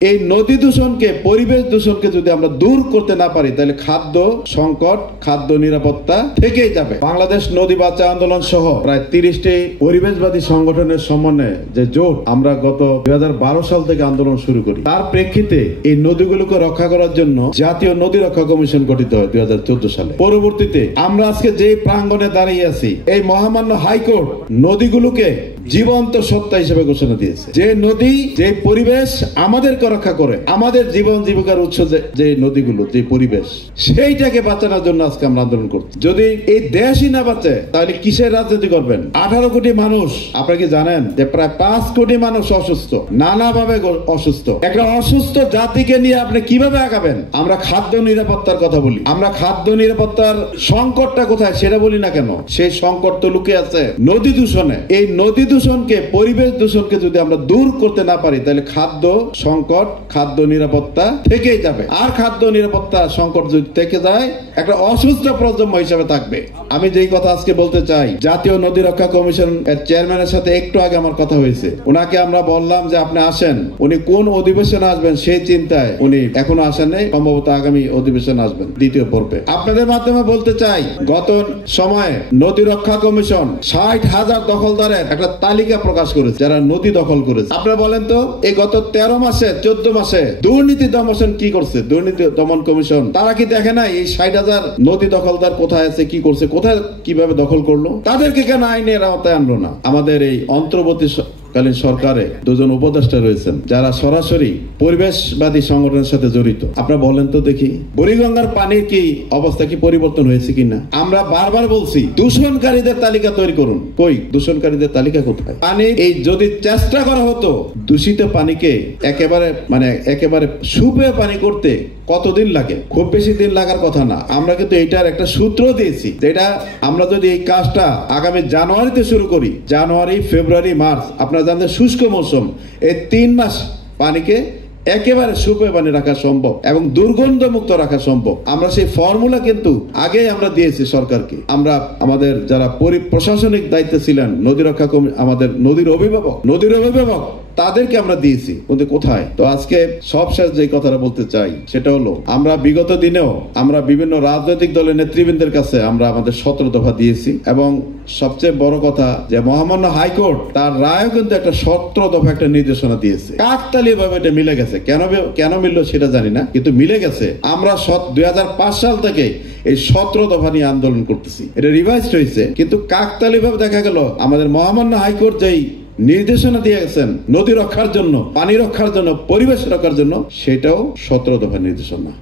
এই নদী দূষণকে পরিবেশ দূষণকে যদি আমরা দূর করতে না পারি তাহলে খাদ্য সংকট খাদ্য নিরাপত্তা থেকেই যাবে। বাংলাদেশ নদী বাঁচাও আন্দোলন সহ প্রায় 30টি পরিবেশবাদী সংগঠনের সমন্বয়ে যে জোট আমরা গত 2012 সাল থেকে আন্দোলন শুরু করি, তার প্রেক্ষিতে এই নদীগুলোকে রক্ষা করার জন্য জাতীয় নদী রক্ষা কমিশন গঠিত হয় 2014 সালে। পরবর্তীতে আমরা আজকে যে প্রাঙ্গণে দাঁড়িয়ে আছি, এই মহামান্য হাইকোর্ট নদীগুলোকে জীবন্ত সত্তা হিসেবে ঘোষণা দিয়েছে। যে নদী যে পরিবেশ আমাদেরকে রক্ষা করে, আমাদের জীবন জীবিকার উৎস যে নদীগুলো যে পরিবেশ, সেইটাকে বাঁচানোর জন্য আজকে আমরা আন্দোলন করছি। যদি এই দেশই না বাঁচে তাহলে কিসের রাজনীতি করবেন? 18 কোটি মানুষ, আপনারা কি জানেন যে প্রায় 5 কোটি মানুষ অসুস্থ, নানাভাবে অসুস্থ। একটা অসুস্থ জাতিকে নিয়ে আপনি কিভাবে আগাবেন? আমরা খাদ্য নিরাপত্তার কথা বলি, আমরা খাদ্য নিরাপত্তার সংকটটা কোথায় সেটা বলি না কেন? সেই সংকট তো লুকিয়ে আছে নদী দূষণে। এই নদী দূষণকে পরিবেশ দূষণকে যদি আমরা দূর করতে না পারি তাহলে খাদ্য সংকট খাদ্য নিরাপত্তা থেকেই যাবে। আর খাদ্য নিরাপত্তা সংকট যদি থেকে যায়, একটা অসুস্থ প্রজন্ম হিসেবে থাকবে। আমি যেই কথা আজকে বলতে চাই, জাতীয় নদী রক্ষা কমিশন এর চেয়ারম্যানের সাথে একটু আগে আমার কথা হয়েছে। ওনাকে আমরা বললাম যে আপনি আসেন, উনি কোন অধিবেশনে আসবেন সেই চিন্তায় উনি এখনো আসেন নাই, সম্ভবত আগামী অধিবেশন আসবেন দ্বিতীয় পর্বে। আপনাদের মাধ্যমে বলতে চাই, গত সময়ে নদী রক্ষা কমিশন 60,000 দখলদারের একটা তালিকা প্রকাশ করেছে যারা নদী দখল করেছে। আপনারা বলেন তো, এই গত 13 মাসে 14 মাসে দুর্নীতি দমন কি করছে? দুর্নীতি দমন কমিশন তারা কি দেখে না এই 60,000 নদী দখলদার কোথায় আছে, কি করছে, কোথায় কিভাবে দখল করলো? তাদেরকে কেন আইনের আওতায় আনলো না? আমাদের এই অন্তর্বর্তী কালীন সরকারে 2 জন উপদেষ্টা রয়েছেন যারা সরাসরি পরিবেশবাদী সংগঠনের সাথে জড়িত। আপনারা বলেন তো দেখি, বুড়িগঙ্গার পানির কি অবস্থা, কি পরিবর্তন হয়েছে কিনা? আমরা বারবার বলছি দূষণকারীদের তালিকা তৈরি করুন। কই দূষণকারীদের তালিকা কোথায়? পানি এই যদি চেষ্টা করা হতো দূষিত পানিকে একেবারে সুপেয় পানি করতে কতদিন লাগে? খুব বেশি দিন লাগার কথা না। আমরা কিন্তু এটার একটা সূত্র দিয়েছি, যেটা আমরা যদি এই কাজটা আগামী জানুয়ারিতে শুরু করি, জানুয়ারি ফেব্রুয়ারি মার্চ, আপনারা জানেন শুষ্ক মৌসুম, এই 3 মাস পানিকে একেবারে সুপেয় পানি রাখা সম্ভব এবং দুর্গন্ধ মুক্ত রাখা সম্ভব। আমরা সেই ফর্মুলা কিন্তু আগে আমরা দিয়েছি সরকারকে। আমরা আমাদের যারা প্রশাসনিক দায়িত্বে ছিলেন, নদী রক্ষা আমাদের নদীর অভিভাবক তাদেরকে আমরা দিয়েছি, কিন্তু কোথায়? তো আজকে সবশেষ যে কথাটা বলতে চাই সেটা হলো, আমরা বিগত দিনেও আমরা বিভিন্ন রাজনৈতিক দলের নেতৃবৃন্দের কাছে আমরা আমাদের 17 দফা দিয়েছি এবং সবচেয়ে বড় কথা যে মহামান্য হাইকোর্ট তার রায়ও কিন্তু একটা 17 দফা একটা নির্দেশনা দিয়েছে। কাকতালীয় ভাবে এটা মিলে গেছে। কেন মিললো সেটা জানি না, কিন্তু মিলে গেছে। আমরা 2005 সাল থেকে এই 17 দফা নিয়ে আন্দোলন করতেছি। এটা রিভাইজড হয়েছে, কিন্তু কাকতালীয় ভাবে দেখা গেল আমাদের মহামান্য হাইকোর্ট যেই নির্দেশনা দিয়ে গেছেন নদী রক্ষার জন্য, পানি রক্ষার জন্য, পরিবেশ রক্ষার জন্য, সেটাও 17 দফা নির্দেশনা।